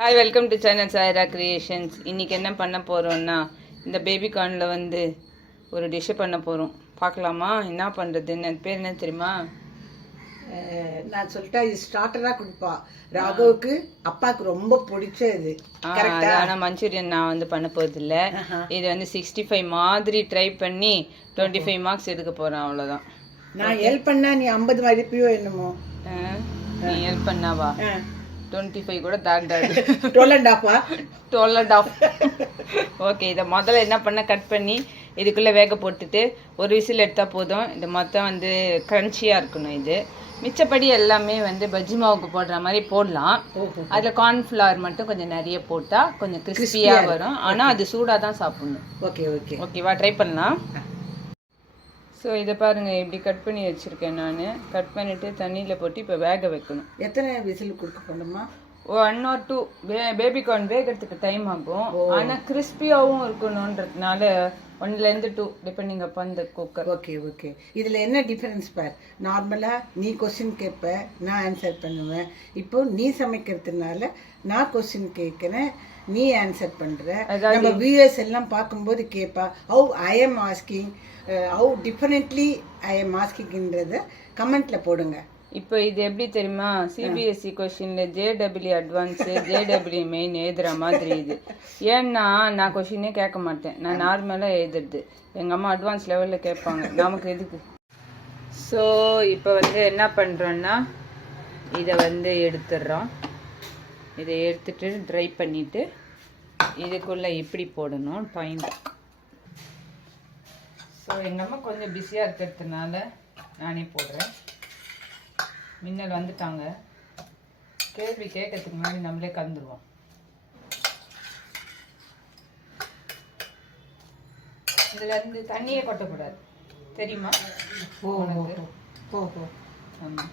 Hi, welcome to channel Saira creations. இன்றைக்கி என்ன பண்ண போகிறோன்னா, இந்த பேபி கார்னில் வந்து ஒரு டிஷ்ஷை பண்ண போகிறோம். பார்க்கலாமா என்ன பண்ணுறதுன்னு? பேர் என்ன தெரியுமா? நான் சொல்லிட்டா இது ஸ்டார்டராக கொடுப்பா. ராகவுக்கு அப்பாவுக்கு ரொம்ப பிடிச்ச இது. ஆனால் மஞ்சூரியன் நான் வந்து பண்ண போகிறதில்ல. இது வந்து 65 மாதிரி ட்ரை பண்ணி 25 மார்க்ஸ் எடுக்க போகிறேன், அவ்வளோதான். நான் ஹெல்ப் பண்ணா நீ 50 மதிப்பியோ என்னமோ. நீ ஹெல்ப் பண்ணாவா? 25 கூட தாண்டாது. 12.5. ஓகே, இதை முதல்ல என்ன பண்ண, கட் பண்ணி இதுக்குள்ளே வேக போட்டுட்டு ஒரு விசில் எடுத்தால் போதும். இது மொத்தம் வந்து க்ரன்ச்சியாக இருக்கணும். இது மிச்சப்படி எல்லாமே வந்து பஜ்ஜி மாவுக்கு போடுற மாதிரி போடலாம். அதில் கார்ன்ஃப்ளவர் மட்டும் கொஞ்சம் நிறைய போட்டால் கொஞ்சம் கிறிஸ்பியாக வரும். ஆனால் அது சூடாக தான் சாப்பிடணும். ஓகேவா? ட்ரை பண்ணலாம். ஸோ இதை பாருங்கள், இப்படி கட் பண்ணி வச்சுருக்கேன். நான் கட் பண்ணிவிட்டு தண்ணியில் போட்டு இப்போ வேக வைக்கணும். எத்தனை விசில் கொடுக்க போகணுமா? 1 or 2. பேபி கார்ன் வேகிறதுக்கு டைம் ஆகும். ஆனால் கிறிஸ்பியாகவும் இருக்கணுன்றதுனால 1 to 2 டிபெண்டிங் அப்போ அந்த குக்கர். ஓகே. இதில் என்ன டிஃபரன்ஸ் பார். நார்மலாக நீ கொஸ்டின் கேட்ப, நான் ஆன்சர் பண்ணுவேன். இப்போ நீ சமைக்கிறதுனால நான் கொஸ்டின் கேட்குறேன், நீ ஆன்சர் பண்ணுற. நம்ம வியூவர்ஸ் எல்லாம் பார்க்கும்போது கேட்பா, how I am asking, how differently I am ஆஸ்கிங்ன்றத கமெண்ட்டில் போடுங்க. இப்போ இது எப்படி தெரியுமா? சிபிஎஸ்சி கொஷினில் ஜேடபிள்யூ அட்வான்ஸு ஜேடபிள்யூ மெயின் எழுதுகிற மாதிரி இது. ஏன்னா நான் கொஷினே கேட்க மாட்டேன், நான் நார்மலாக எழுதுறது. எங்கள் அம்மா அட்வான்ஸ் லெவலில் கேட்பாங்க, நமக்கு எதுக்கு? ஸோ இப்போ வந்து என்ன பண்ணுறோன்னா, இதை வந்து எடுத்துடுறோம். இதை எடுத்துட்டு ட்ரை பண்ணிவிட்டு இதுக்குள்ளே இப்படி போடணும் பாயிண்ட். ஸோ எங்கள் அம்மா கொஞ்சம் பிஸியாக இருக்கிறதுனால நானே போடுறேன். மின்னல் வந்துட்டாங்க, கேள்வி கேட்கறதுக்கு முன்னாடி நம்மளே கலந்துருவோம். இதில் இருந்து தண்ணியே கொட்டக்கூடாது, தெரியுமா? ஆமாம்.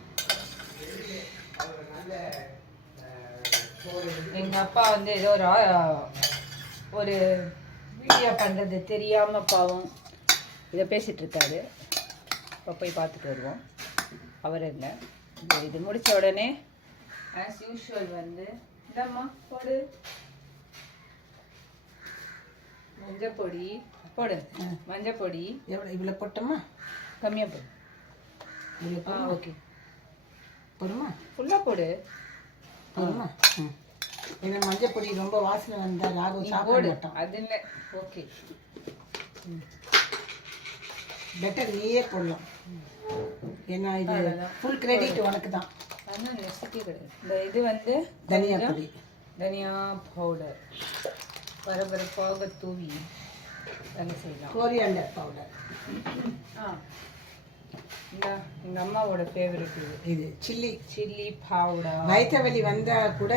எங்கள் அப்பா வந்து ஏதோ ஒரு வீடியோ பண்ணுறது தெரியாமல் பாவம் இதை பேசிகிட்டு இருக்காரு. இப்போ போய் பார்த்துட்டு வருவோம். அவர் இல்லை. இது முடித்த உடனே ஆஸ் யூஷுவல் வந்து இந்தம்மா போடு, மஞ்சப்பொடி போடு. மஞ்சப்பொடி எவ்வளோ? இவ்வளோ போட்டோமா? கம்மியாக போடு. ஓகே, போடுமா? ஃபுல்லாக போடு. போடுமா? ஏன்னா மஞ்சப்பொடி ரொம்ப வாசனை வந்தால் ராகு சாப்பிட மாட்டோம். அது இல்லை. ஓகே, பெட்டர் நீயே போடலாம். ஏன்னா இது ஃபுல் கிரெடிட் உனக்கு தான். ஆனால் நெக்ஸ்ட்டுக்கே கிடையாது. இந்த இது வந்து தனியா பொடி, தனியா பவுடர் பரபரப்பாக தூவி வேலை செய்யலாம். Coriander powder. இந்த எங்கள் அம்மாவோட ஃபேவரட் இது சில்லி பவுடர். வயிற்று வலி வந்தால் கூட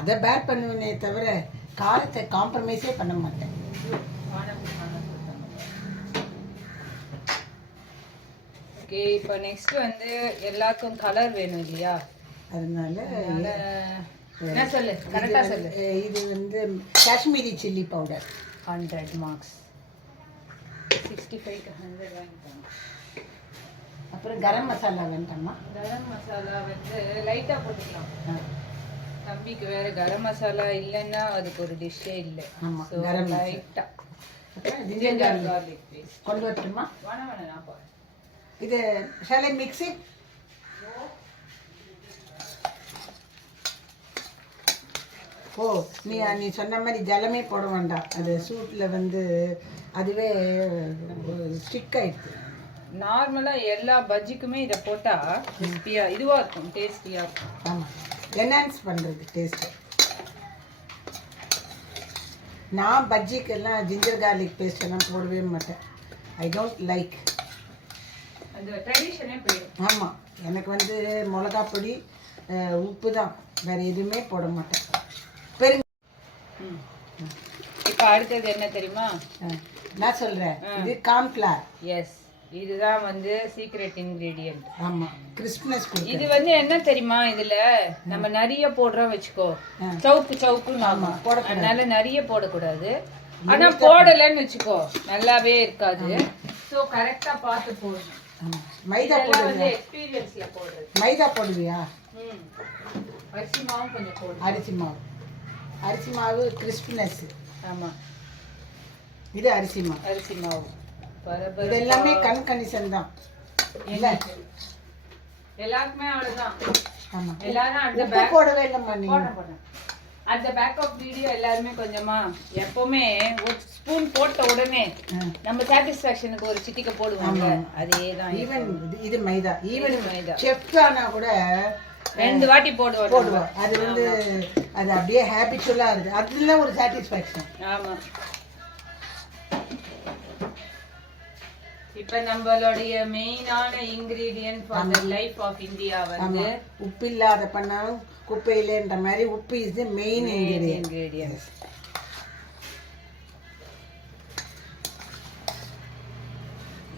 அதை பேர் பண்ணுவேனே தவிர காரத்தை காம்ப்ரமைஸே பண்ண மாட்டேன். ஓகே, இப்போ நெக்ஸ்ட் வந்து எல்லாருக்கும் கலர் வேணும் இல்லையா? அதனால என்ன சொல்லு, கரெக்டாக சொல்லு. இது வந்து Kashmiri chilli powder. 100 marks. 65 to 100 வாங்கிட்டாங்க. அப்புறம் கரம் மசாலா வேண்டாமா? கரம் மசாலா வந்து லைட்டாக போட்டுக்கலாம். தம்பிக்கு வேறு கரம் மசாலா இல்லைன்னா அதுக்கு ஒரு டிஷ்ஷே இல்லை. ஆமாம், கரம் லைட்டாக. அப்புறம் ஜிஞ்சர் கார்லிக் பேஸ்ட் கொண்டு வரட்டுமா? வேணாம் நான் பாரு. இது shall I mix it? நீ சொன்ன மாதிரி ஜலமே போட வேண்டாம். அது சூட்டில் வந்து அதுவே ஸ்டிக் ஆயிடுது. நார்மலாக எல்லா பஜ்ஜிக்குமே இதை போட்டால் கிறிஸ்பியாக இதுவாக இருக்கும், டேஸ்டியாக இருக்கும். ஆமாம், என்ஹான்ஸ் பண்ணுறது டேஸ்ட்டு. நான் பஜ்ஜிக்கெல்லாம் ஜிஞ்சர் கார்லிக் பேஸ்ட் எல்லாம் போடவே மாட்டேன். I don't like. அந்த ட்ரெடிஷனே போயிடும். ஆமாம், எனக்கு வந்து மிளகா பொடி, உப்பு தான், வேறு எதுவுமே போட மாட்டேன். இப்போ அடுத்தது என்ன தெரியுமா? நான் சொல்கிறேன், இது கார்ன்ஃப்ளவர். எஸ், இதுதான் வந்து சீக்ரெட் இன்க்ரீடியன்ட். ஆமாம், கிறிஸ்பினஸ். இது வந்து என்ன தெரியுமா, இதில் நம்ம நிறைய போடுறோம் வச்சுக்கோ, சவுக்குன்னு ஆகும். அதனால நிறைய போடக்கூடாது. ஆனால் போடலைன்னு வச்சுக்கோ நல்லாவே இருக்காது. ஸோ கரெக்டாக பார்த்து போடணும். மைதா போடுவியா? எக்ஸ்பீரியன்ஸ்ல போடுறது. மைதா போடுவியா? அரிசி மாவும் கொஞ்சம் போடு. அரிசி மாவு அரிசி மாவு கிறிஸ்பினஸ். ஆமா, இது அரிசி மாவு. அரிசி மாவு இது எல்லாமே கண்டிஷன் தான் இல்ல, எல்லாருக்குமே அவ்வளவுதான். ஆமா, எல்லாரும் அந்த உப்பு போடவே இல்லம்மா நீங்க. போடுறேன். அந்த பேக் ஆஃப் வீடியோ எல்லாருமே கொஞ்சமா எப்பவுமே ஒரு ஸ்பூன் போட்ட உடனே நம்ம சாட்டிஸ்ஃபேக்ஷனுக்கு ஒரு சிட்டிக்க போடுவாங்க. அதேதான். ஈவன் இது மைதா, ஈவன் மைதா செஃப்கானா கூட 2 வாட்டி போடுவோம். அது வந்து அது அப்படியே ஹேபிச்சுவலா இருக்கு. அதுல ஒரு சாட்டிஸ்ஃபேக்ஷன். ஆமா. இப்ப நம்மளுடைய மெயினான ingredient for the life of India வந்து உப்பு இல்லாத பண்ணா குப்பையிலேன்ற மாதிரி உப்பு is the main ingredient.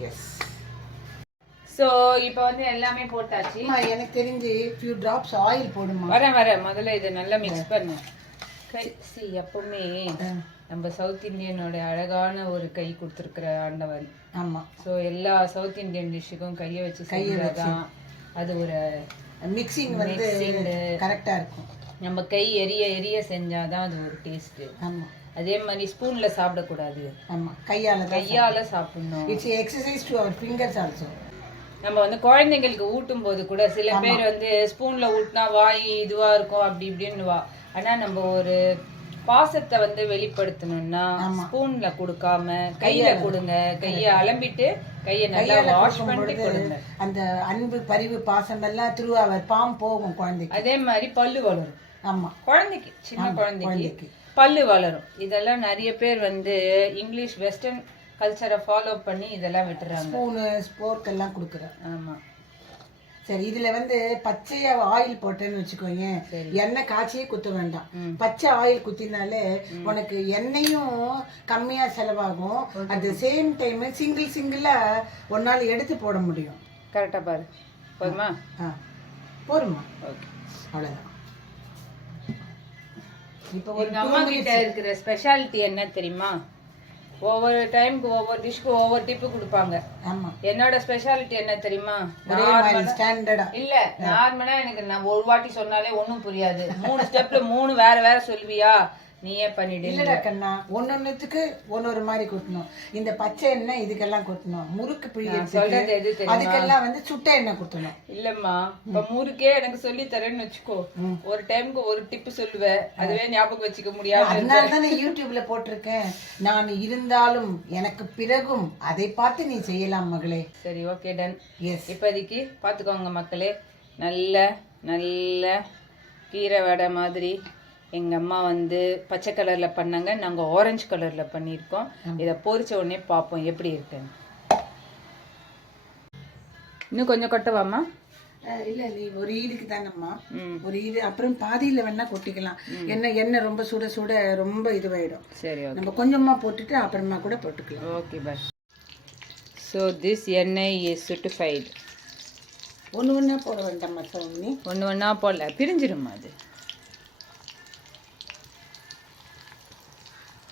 Yes. So இப்போ வந்து எல்லாமே போட்டாச்சு. எனக்கு தெரிஞ்சு few drops oil போடுமா. வரேன் முதல்ல இதை நல்லா மிக்ஸ் பண்ணு. எப்பவுமே நம்ம சவுத் இந்தியனோட அழகான ஒரு கை கொடுத்துருக்கிற ஆண்டவன். ஆமா. ஸோ எல்லா சவுத் இந்தியன் டிஷ்ஷுக்கும் கையை வச்சு செய்யறதான் அது ஒரு மிக்சிங் வந்து கரெக்டா இருக்கும். நம்ம கை எரிய செஞ்சாதான் அது ஒரு டேஸ்ட். ஆமா. அதே மாதிரி ஸ்பூன்ல சாப்பிடக்கூடாது. ஆமா, கையால சாப்பிடணும். It's exercise to our fingers also. நம்ம வந்து குழந்தைங்களுக்கு ஊட்டும் போது கூட சில பேர் வந்து ஸ்பூன்ல ஊட்டினா வாய் இதுவா இருக்கும் அப்படி இப்படின்னு வா. ஆனா நம்ம ஒரு பாசத்தை வந்து வெளிப்படுத்தணும்னா ஸ்பூன்ல கொடுக்காம கையில கொடுங்க. கைய அலம்பிட்டு கைய நல்லா வாஷ் பண்ணிட்டு கொடுங்க. அந்த அன்பு பரிவு பாசம் எல்லாம் த்ரூ அவர் பாம் போகும் குழந்தைக்கு. அதே மாதிரி பல்லு வளரும். ஆமா, குழந்தைக்கு, சின்ன குழந்தைக்கு பல்லு வளரும். இதெல்லாம் நிறைய பேர் வந்து இங்கிலீஷ் வெஸ்டர்ன் கல்ச்சரை ஃபாலோ பண்ணி இதெல்லாம் விட்டுறாங்க. ஸ்பூனு ஸ்போர்க் எல்லாம் கொடுக்குறேன். ஆமா. சரி, இதுல வந்து பச்சையா ஆயில் போட்டேன்னு வச்சுக்கோங்க, எண்ணெய் காய்ச்சியே குத்த வேண்டாம். பச்சை ஆயில் குத்தினாலே உனக்கு எண்ணெயும் கம்மியா செலவாகும். அட் த சேம் டைம் சிங்கிளா ஒரு நாள் எடுத்து போட முடியும். கரெக்டா பாரு. போதுமா? போதுமா? ஓகே, அவ்வளவுதான். இப்போ ஒரு அம்மா கிட்ட இருக்கிற ஸ்பெஷாலிட்டி என்ன தெரியுமா? ஒவ்வொரு டைமுக்கு ஒவ்வொரு டிஷ்க்கு ஒவ்வொரு டிப்பு கொடுப்பாங்க. ஆமா. என்னோட ஸ்பெஷாலிட்டி என்ன தெரியுமா? இல்ல, நார்மலா எனக்கு நான் ஒரு வாட்டி சொன்னாலே ஒண்ணும் புரியாது. 3 ஸ்டெப்ல 3 வேற சொல்வியா, நீயே பண்ணிடு. இல்லடா கண்ணா, ஒன்னொன்னுத்துக்கு ஒரு மாதிரி கொட்டணும். இந்த பச்சை எண்ணெய் இதுக்கெல்லாம் கொட்டணும். முறுக்கு சொல்றது எது தெரியுமா? அதுக்கெல்லாம் வந்து சுட்ட எண்ணெய் கொட்டணும். இல்லம்மா, இப்ப முறுக்கே எனக்கு சொல்லி தரேன்னு வச்சுக்கோ, ஒரு டைமுக்கு ஒரு டிப்பு சொல்லுவேன். அதுவே ஞாபகம் வச்சுக்க முடியாது. அதனாலதான் நான் யூடியூப்ல போட்டிருக்கேன். நான் இருந்தாலும் எனக்கு பிறகும் அதை பார்த்து நீ செய்யலாம் மகளே. சரி, ஓகே, டன். எஸ். இப்போதைக்கு பாத்துக்கோங்க மக்களே, நல்ல கீரை வடை மாதிரி எங்கள் அம்மா வந்து பச்சை கலரில் பண்ணாங்க, நாங்கள் ஆரஞ்சு கலரில் பண்ணியிருக்கோம். இதை பொரிச்ச உடனே பார்ப்போம் எப்படி இருக்குன்னு. இன்னும் கொஞ்சம் கொட்டவாமா? இல்ல, நீ ஒரு ஈடுக்கு தானம்மா, ஒரு ஈடு அப்புறம் பாதியில வேணா கொட்டிக்கலாம். எண்ணெய் ரொம்ப சுட ரொம்ப இதுவாயிடும். சரி, நம்ம கொஞ்சமா போட்டுட்டு அப்புறமா கூட போட்டுக்கலாம். Okay bye. ஸோ திஸ் எண்ணெய் இஸ் certified. ஒன்று போட வேண்டாம்மா சௌமி? ஒன்று போடல, பிரிஞ்சிருமா அது.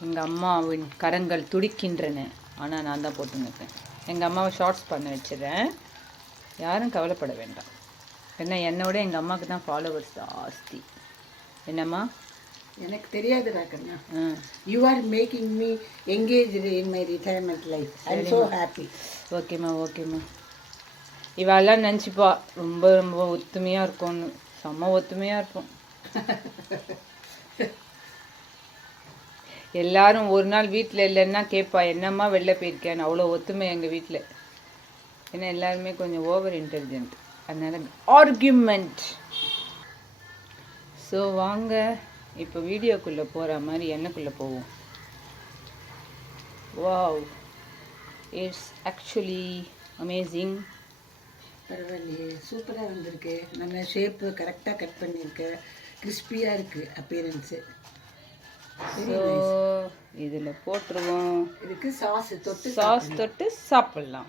எங்கள் அம்மாவின் கரங்கள் துடிக்கின்றன. ஆனால் நான் தான் போட்டுருக்கேன். எங்கள் அம்மாவை ஷார்ட்ஸ் பண்ண வச்சுறேன், யாரும் கவலைப்பட வேண்டாம். ஏன்னா என்னோட எங்கள் அம்மாவுக்கு தான் ஃபாலோவர்ஸ் ஜாஸ்தி. என்னம்மா? எனக்கு தெரியாதுடா கண்ணா. You are making me engaged in my retirement life. I am so happy. ஓகேம்மா. இவெல்லாம் நினச்சிப்பா ரொம்ப ஒத்துமையாக இருக்கும்னு. செம்ம ஒத்துமையாக இருக்கும். எல்லாரும் ஒரு நாள் வீட்டில் இல்லைன்னா கேட்பா, என்னம்மா வெளில போயிருக்கேன்னு. அவ்வளோ ஒத்துமை எங்கள் வீட்டில். ஏன்னா எல்லாருமே கொஞ்சம் ஓவர் இன்டெலிஜென்ட், அதனால ஆர்கியூமெண்ட். ஸோ வாங்க இப்போ வீடியோக்குள்ளே போகிற மாதிரி எண்ணெய்க்குள்ளே போவோம். Wow, it's actually amazing. பரவாயில்லையே, சூப்பராக வந்திருக்கு. நல்ல ஷேப்பு கரெக்டாக கட் பண்ணியிருக்கு. கிறிஸ்பியாக இருக்குது அப்பியரன்ஸு. ஸோ இதில் போட்டுருவோம். இதுக்கு சாஸ் தொட்டு சாப்பிட்லாம்.